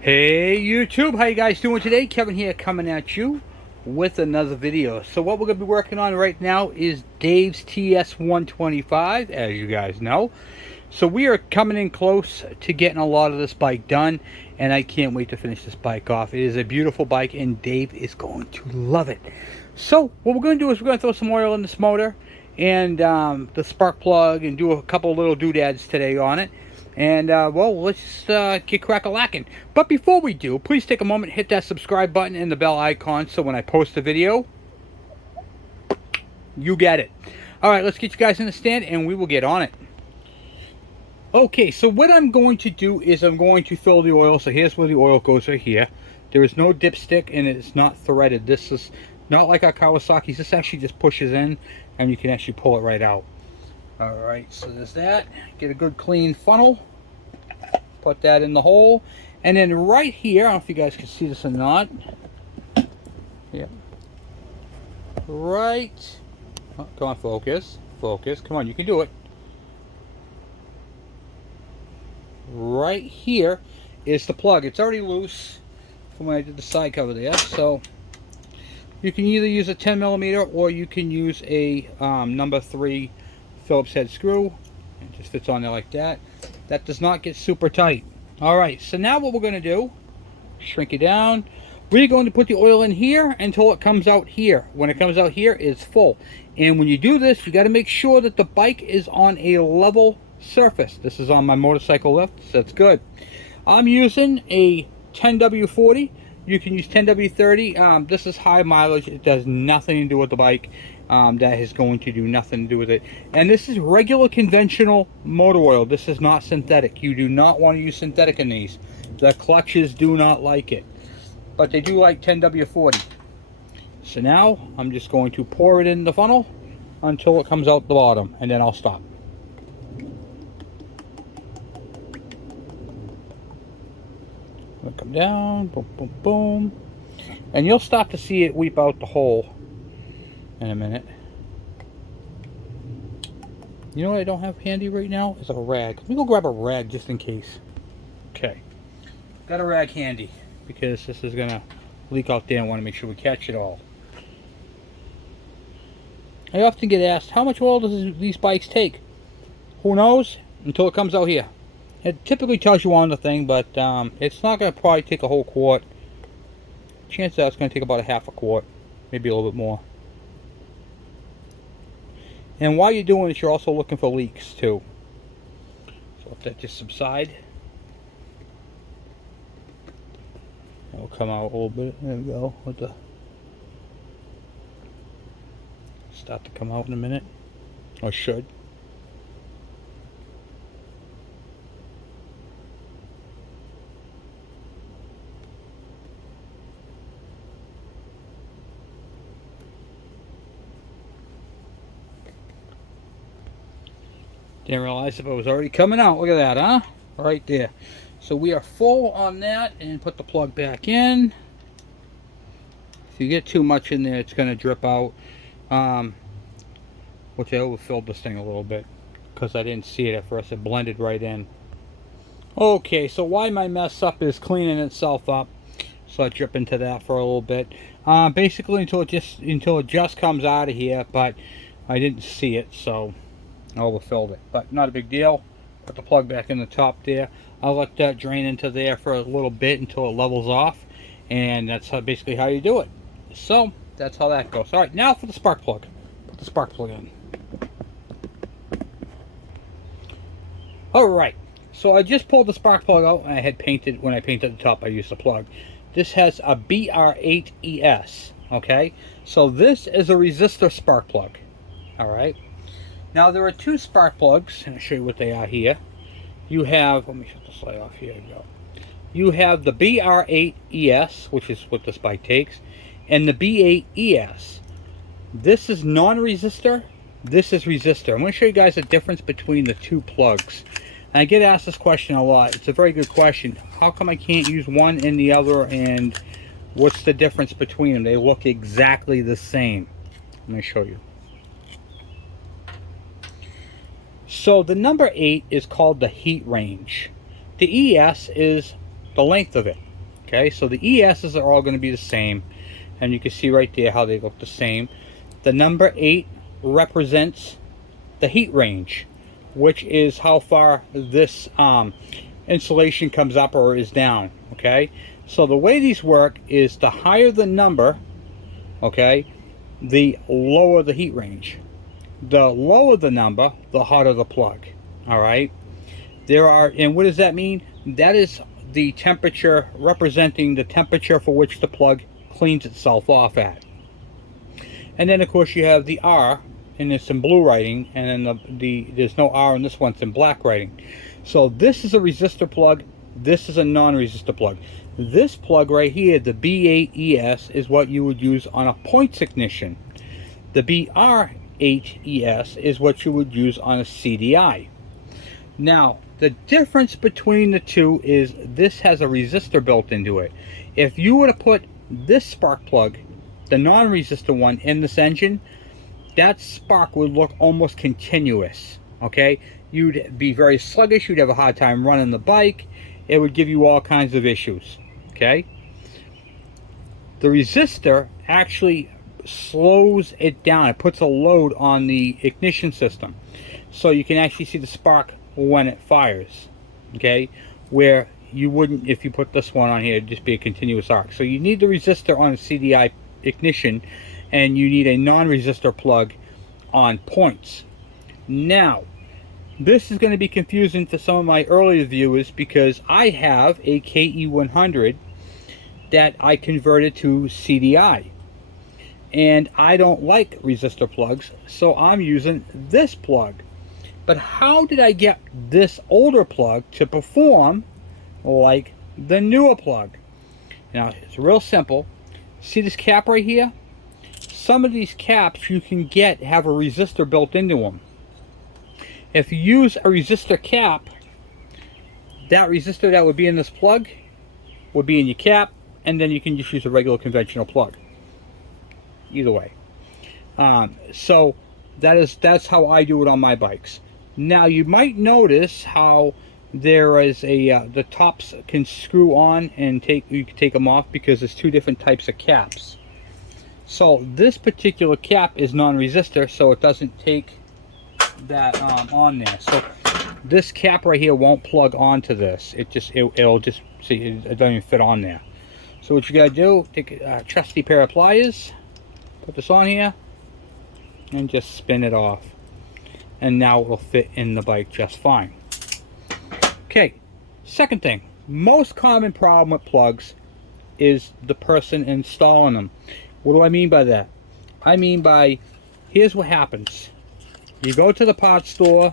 Hey YouTube, how you guys doing today? Kevin here coming at you with another video. So what we're going to be working on right now is Dave's TS125, as you guys know. So we are coming in close to getting a lot of this bike done, and I can't wait to finish this bike off. It is a beautiful bike and Dave is going to love it. So what we're going to do is we're going to throw some oil in this motor and the spark plug and do a couple little doodads today on it. And, well, let's get crack-a-lacking. But before we do, please take a moment, hit that subscribe button and the bell icon so when I post a video, you get it. Alright, let's get you guys in the stand and we will get on it. Okay, so what I'm going to do is I'm going to fill the oil. So here's where the oil goes right here. There is no dipstick and it's not threaded. This is not like our Kawasaki's. This actually just pushes in and you can actually pull it right out. Alright, so there's that. Get a good clean funnel. Put that in the hole. And then right here, I don't know if you guys can see this or not. Yeah. Right. Oh, come on, focus. Focus. Come on, you can do it. Right here is the plug. It's already loose from when I did the side cover there. So you can either use a 10mm or you can use a number 3 Phillips head screw. It just fits on there like that. That does not get super tight. Alright, so now what we're going to do, shrink it down. We're going to put the oil in here until it comes out here. When it comes out here, it's full. And when you do this, you got to make sure that the bike is on a level surface. This is on my motorcycle lift, so that's good. I'm using a 10W40. You can use 10W30. This is high mileage. It does nothing to do with the bike. That is going to do nothing to do with it. And this is regular conventional motor oil. This is not synthetic. You do not want to use synthetic in these. The clutches do not like it. But they do like 10W40. So now I'm just going to pour it in the funnel until it comes out the bottom. And then I'll stop. It'll come down. Boom, boom, boom. And you'll start to see it weep out the hole in a minute. You know what I don't have handy right now? Is a rag. Let me go grab a rag just in case. Okay. Got a rag handy because this is going to leak out there and want to make sure we catch it all. I often get asked, how much oil does these bikes take? Who knows? Until it comes out here. It typically tells you on the thing, but it's not going to probably take a whole quart. Chances are it's going to take about a half a quart. Maybe a little bit more. And while you're doing it, you're also looking for leaks too. So let that just subside. It'll come out a little bit. There we go. With the start to come out in a minute. Or should. Didn't realize if it was already coming out. Look at that, huh? Right there. So we are full on that, and put the plug back in. If you get too much in there, it's going to drip out. Which I overfilled this thing a little bit because I didn't see it at first. It blended right in. Okay, so why my mess up is cleaning itself up. So I drip into that for a little bit. Basically until it just comes out of here, but I didn't see it, so I overfilled it, but not a big deal. Put the plug back in the top there. I'll let that drain into there for a little bit until it levels off, and that's basically how you do it. So that's how that goes. All right, now for the spark plug. Put the spark plug in. All right, so I just pulled the spark plug out, and I had painted, when I painted the top, I used the plug. This has a BR8ES. Okay, so this is a resistor spark plug. All right. Now there are two spark plugs, and I'll show you what they are here. You have, let me shut this light off, here you go. You have the BR8ES, which is what this bike takes, and the B8ES. This is non-resistor, this is resistor. I'm going to show you guys the difference between the two plugs. And I get asked this question a lot. It's a very good question. How come I can't use one and the other, and what's the difference between them? They look exactly the same. Let me show you. So the number 8 is called the heat range. The ES is the length of it. Okay, so the ESs are all going to be the same, and you can see right there how they look the same. The number 8 represents the heat range, which is how far this insulation comes up or is down. Okay, so the way these work is the higher the number, okay, the lower the heat range. The lower the number, the hotter the plug. All right, there are, and what does that mean? That is the temperature representing the temperature for which the plug cleans itself off at. And then of course you have the R, and it's in blue writing, and then there's no R in this one, it's in black writing. So this is a resistor plug, this is a non-resistor plug. This plug right here, the B8ES, is what you would use on a points ignition. The BR8ES is what you would use on a CDI. Now, the difference between the two is this has a resistor built into it. If you were to put this spark plug, the non-resistor one, in this engine, that spark would look almost continuous. Okay, you'd be very sluggish, you'd have a hard time running the bike, it would give you all kinds of issues. Okay, the resistor actually slows it down, it puts a load on the ignition system, so you can actually see the spark when it fires. Okay, where you wouldn't if you put this one on here, it'd just be a continuous arc. So you need the resistor on a CDI ignition, and you need a non-resistor plug on points. Now, this is going to be confusing for some of my earlier viewers because I have a KE100 that I converted to CDI, and I don't like resistor plugs, so I'm using this plug. But how did I get this older plug to perform like the newer plug? Now, it's real simple. See this cap right here? Some of these caps you can get have a resistor built into them. If you use a resistor cap, that resistor that would be in this plug would be in your cap, and then you can just use a regular conventional plug. Either way. So that's how I do it on my bikes. Now you might notice how there is a the tops can screw on, and you can take them off because there's two different types of caps. So this particular cap is non-resistor, so it doesn't take that on there. So this cap right here won't plug onto this. It'll just see, it doesn't even fit on there. So what you gotta do, take a trusty pair of pliers, put this on here, and just spin it off. And now it will fit in the bike just fine. Okay, second thing, most common problem with plugs is the person installing them. What do I mean by that? I mean by, here's what happens. You go to the parts store,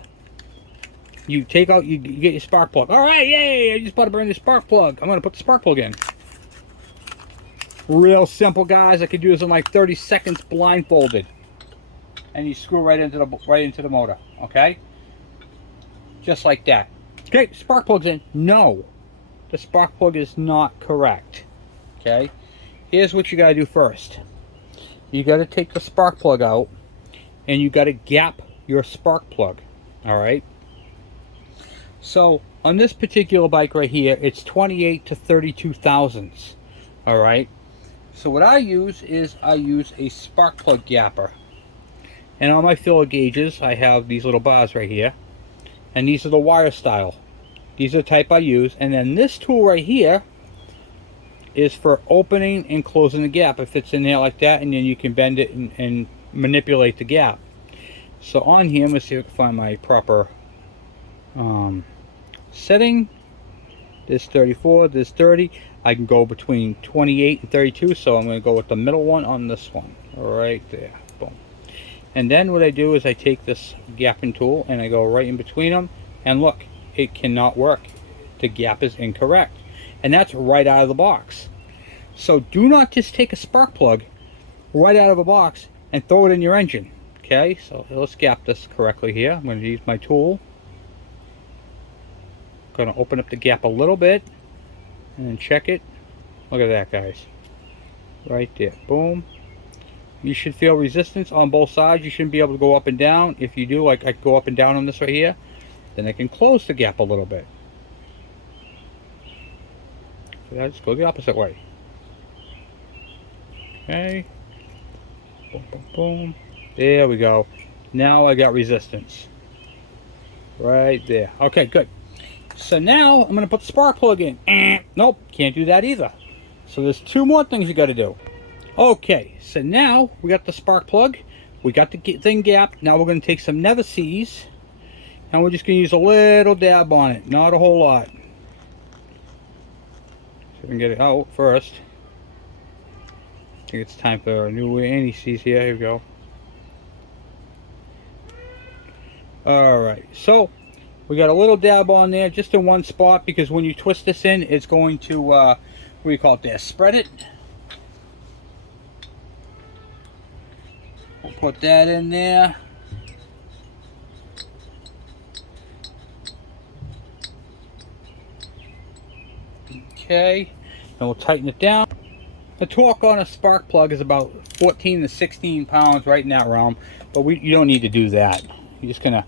you take out, you get your spark plug. All right, yay, I just bought a brand new spark plug. I'm gonna put the spark plug in. Real simple, guys. I could do this in like 30 seconds blindfolded. And you screw right into the motor, okay? Just like that. Okay, spark plug's in. No, the spark plug is not correct. Okay, here's what you gotta do first. You gotta take the spark plug out, and you gotta gap your spark plug. All right. So on this particular bike right here, it's 28 to 32 thousandths. All right. So what I use is I use a spark plug gapper. And on my filler gauges, I have these little bars right here. And these are the wire style. These are the type I use. And then this tool right here is for opening and closing the gap. It fits in there like that, and then you can bend it and manipulate the gap. So on here, let's see if I can find my proper setting. This 34, this 30. I can go between 28 and 32, so I'm going to go with the middle one on this one. Right there. Boom. And then what I do is I take this gapping tool and I go right in between them, and look, it cannot work. The gap is incorrect. And that's right out of the box. So do not just take a spark plug right out of a box and throw it in your engine. Okay, so let's gap this correctly here. I'm going to use my tool. I'm going to open up the gap a little bit and then check it. Look at that, guys. Right there. Boom. You should feel resistance on both sides. You shouldn't be able to go up and down. If you do, like I go up and down on this right here, then I can close the gap a little bit. So I just go the opposite way. Okay. Boom, boom, boom. There we go. Now I got resistance. Right there. Okay, good. So now I'm going to put the spark plug in. Nope, can't do that either. So there's two more things you got to do. Okay, so now we got the spark plug. We got the thing gapped. Now we're going to take some Never-Seez. And we're just going to use a little dab on it. Not a whole lot. So we can get it out first. I think it's time for a new anti-seize here. Here we go. Alright, so we got a little dab on there just in one spot, because when you twist this in, it's going to, what do you call it there? Spread it. We'll put that in there. Okay, and we'll tighten it down. The torque on a spark plug is about 14 to 16 pounds, right in that realm, but you don't need to do that. You're just gonna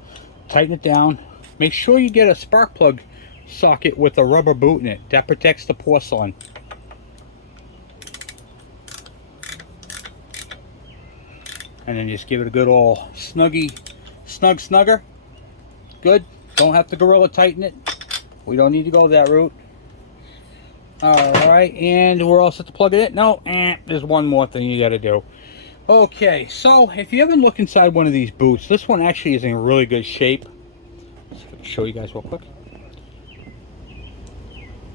tighten it down. Make sure you get a spark plug socket with a rubber boot in it. That protects the porcelain. And then just give it a good old snugger. Good. Don't have to gorilla tighten it. We don't need to go that route. Alright, and we're all set to plug it in. No, there's one more thing you gotta do. Okay, so if you ever look inside one of these boots, this one actually is in really good shape. Let's show you guys real quick.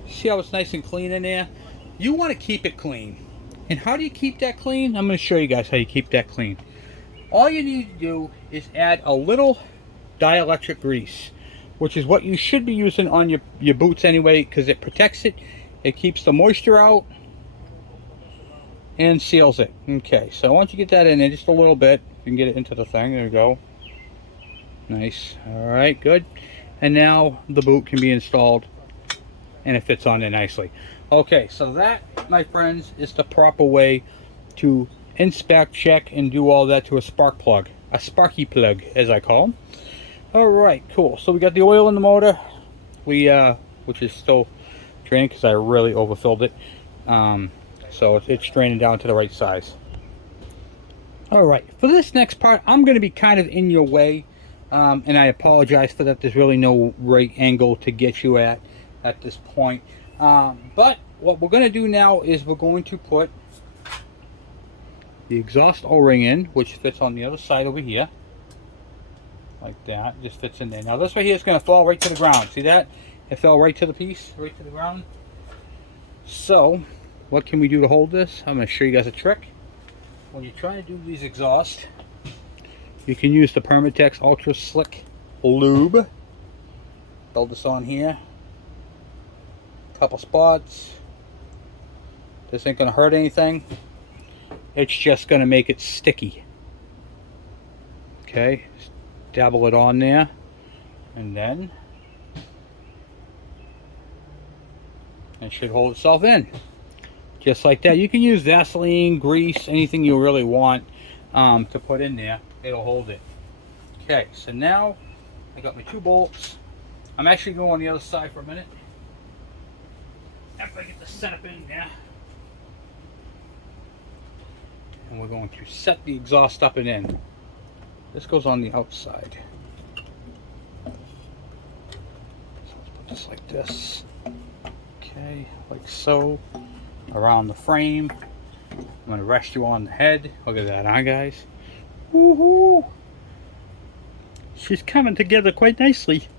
See how it's nice and clean in there? You want to keep it clean. And how do you keep that clean? I'm going to show you guys how you keep that clean. All you need to do is add a little dielectric grease, which is what you should be using on your boots anyway, because it protects it. It keeps the moisture out and seals it. Okay, so once you get that in there just a little bit, you can get it into the thing. There we go. Nice. Alright, good. And now the boot can be installed and it fits on there nicely. Okay, so that, my friends, is the proper way to inspect, check, and do all that to a spark plug. A sparky plug, as I call them. Alright, cool. So we got the oil in the motor, which is still draining because I really overfilled it. So it's draining down to the right size. Alright, for this next part, I'm going to be kind of in your way. And I apologize for that. There's really no right angle to get you at this point. But what we're going to do now is we're going to put the exhaust O-ring in, which fits on the other side over here. Like that. Just fits in there. Now this right here is going to fall right to the ground. See that? It fell right to the piece, right to the ground. So, what can we do to hold this? I'm going to show you guys a trick. When you're trying to do these exhausts, you can use the Permatex Ultra Slick Lube. Build this on here. Couple spots. This ain't gonna hurt anything. It's just gonna make it sticky. Okay, just dabble it on there, and then it should hold itself in. Just like that. You can use Vaseline, grease, anything you really want to put in there. It'll hold it. Okay, so now I got my 2 bolts. I'm actually going on the other side for a minute. After I get the setup in there. And we're going to set the exhaust up and in. This goes on the outside. So let's put this like this. Okay, like so. Around the frame. I'm going to rest you on the head. Look at that, huh, guys? Woohoo! She's coming together quite nicely.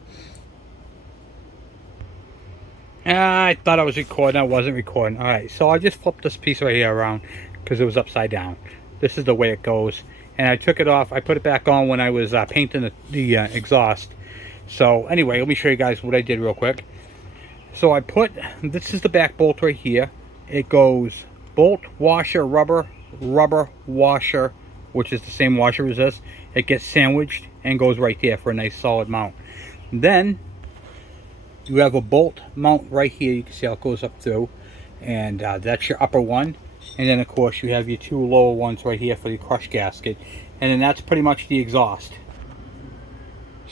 I thought I was recording. I wasn't recording. Alright, so I just flipped this piece right here around because it was upside down. This is the way it goes. And I took it off. I put it back on when I was painting the exhaust. So anyway, let me show you guys what I did real quick. So I put, this is the back bolt right here. It goes bolt, washer, rubber, rubber, washer, which is the same washer as this. It gets sandwiched and goes right there for a nice solid mount. Then you have a bolt mount right here. You can see how it goes up through, and that's your upper one. And then of course you have your 2 lower ones right here for your crush gasket, and then that's pretty much the exhaust.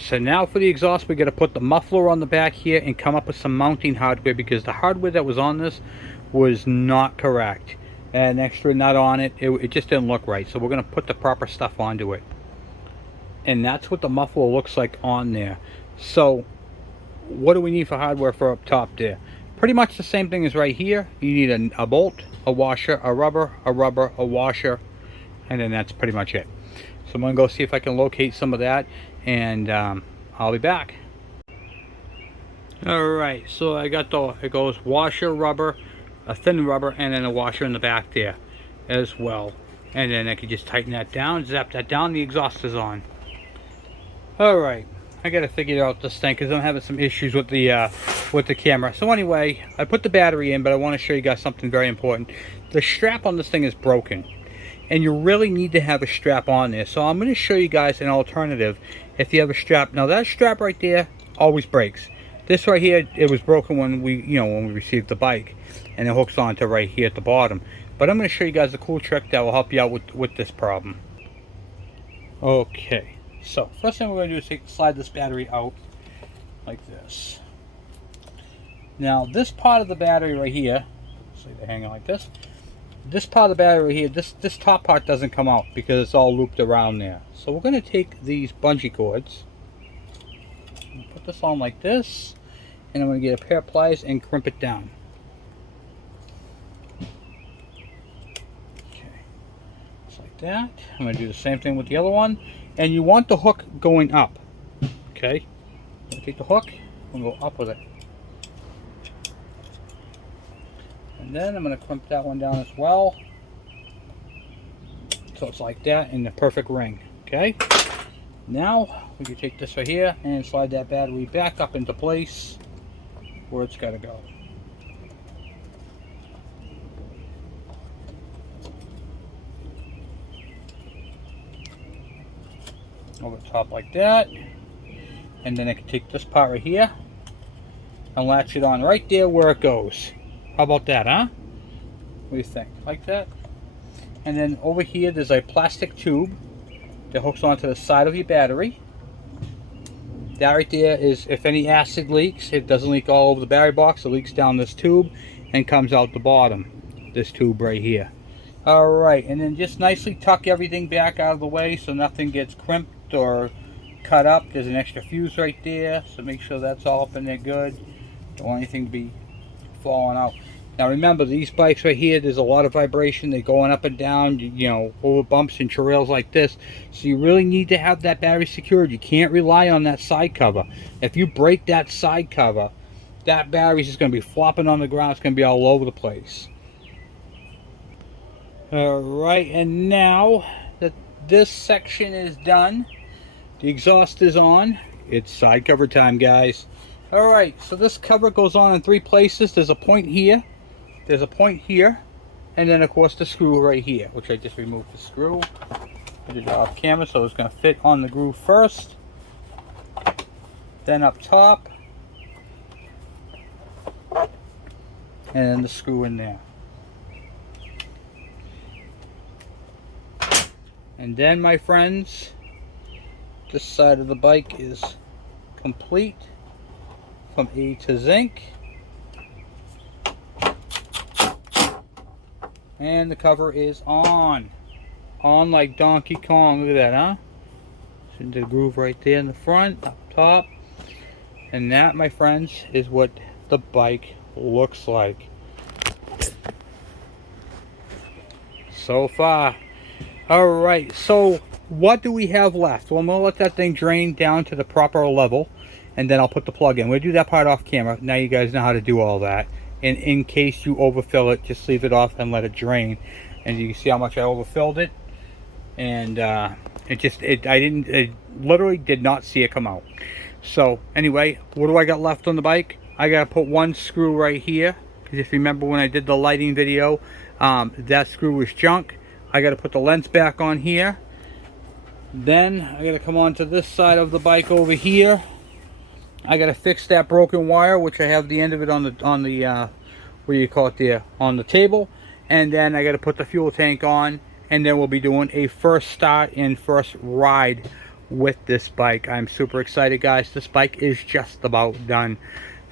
So now for the exhaust, we got to put the muffler on the back here and come up with some mounting hardware, because the hardware that was on this was not correct. An extra nut on it, it just didn't look right. So we're going to put the proper stuff onto it. And that's what the muffler looks like on there. So what do we need for hardware for up top there? Pretty much the same thing as right here. You need a bolt, a washer, a rubber, a washer, and then that's pretty much it. So I'm going to go see if I can locate some of that, and I'll be back. Alright, so I got it goes washer, rubber, a thin rubber, and then a washer in the back there as well. And then I can just tighten that down, zap that down, the exhaust is on. Alright, I gotta figure out this thing because I'm having some issues with the camera. So anyway, I put the battery in, but I want to show you guys something very important. The strap on this thing is broken, and you really need to have a strap on there. So I'm going to show you guys an alternative if you have a strap. Now that strap right there always breaks. This right here, it was broken when we received the bike, and it hooks onto right here at the bottom. But I'm going to show you guys a cool trick that will help you out with this problem. Okay, so first thing we're going to do is slide this battery out like this. Now this part of the battery right here, so they hang on like this. This part of the battery right here, this top part doesn't come out because it's all looped around there. So we're going to take these bungee cords, put this on like this, and I'm going to get a pair of pliers and crimp it down. Okay, just like that. I'm going to do the same thing with the other one, and you want the hook going up. Okay, take the hook and go up with it. And then I'm going to crimp that one down as well. So it's like that in the perfect ring. Okay. Now we can take this right here and slide that battery back up into place where it's got to go. Over the top like that. And then I can take this part right here and latch it on right there where it goes. How about that, huh? What do you think? Like that? And then over here there's a plastic tube that hooks onto the side of your battery. That right there is if any acid leaks, it doesn't leak all over the battery box, it leaks down this tube and comes out the bottom. This tube right here. Alright, and then just nicely tuck everything back out of the way so nothing gets crimped or cut up. There's an extra fuse right there, so make sure that's all up in there good. Don't want anything to be falling out. Now remember, these bikes right here, there's a lot of vibration. They're going up and down, you know, over bumps and trails like this. So you really need to have that battery secured. You can't rely on that side cover. If you break that side cover, that battery's just going to be flopping on the ground. It's going to be all over the place. Alright, and now that this section is done, the exhaust is on. It's side cover time, guys. Alright, so this cover goes on in 3 places. There's a point here, there's a point here, and then of course the screw right here, which I just removed the screw. Put it off camera so it's going to fit on the groove first. Then up top. And then the screw in there. And then, my friends, this side of the bike is complete from A to zinc. And the cover is on. On like Donkey Kong. Look at that, huh? So the groove right there in the front, up top. And that, my friends, is what the bike looks like so far. Alright, so what do we have left? Well, I'm going to let that thing drain down to the proper level, and then I'll put the plug in. We'll do that part off camera. Now you guys know how to do all that. And in case you overfill it, just leave it off and let it drain. And you can see how much I overfilled it. And I literally did not see it come out. So anyway, what do I got left on the bike? I got to put one screw right here. Because if you remember when I did the lighting video, that screw was junk. I got to put the lens back on here. Then I got to come on to this side of the bike over here. I got to fix that broken wire, which I have the end of it on the what do you call it there, on the table. And then I got to put the fuel tank on, and then we'll be doing a first start and first ride with this bike. I'm super excited, guys. This bike is just about done.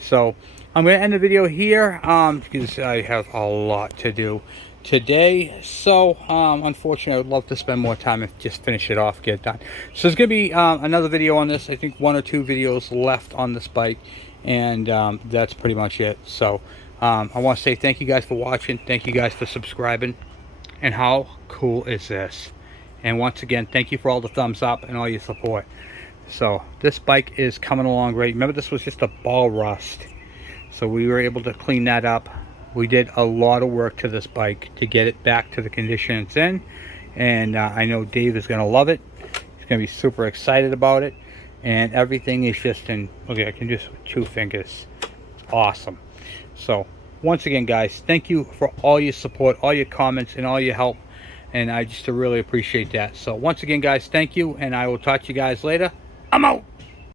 So I'm going to end the video here because I have a lot to do today. So unfortunately, I would love to spend more time and just finish it off, get it done. So there's going to be another video on this. I think 1 or 2 videos left on this bike, and that's pretty much it. So I want to say thank you guys for watching. Thank you guys for subscribing. And how cool is this? And once again, thank you for all the thumbs up and all your support. So this bike is coming along great. Remember, this was just a ball rust, so we were able to clean that up. We did a lot of work to this bike to get it back to the condition it's in, and I know Dave is going to love it. He's going to be super excited about it, and everything is just in, okay, I can just with 2 fingers. It's awesome. So once again, guys, thank you for all your support, all your comments, and all your help, and I just really appreciate that. So once again, guys, thank you, and I will talk to you guys later. I'm out.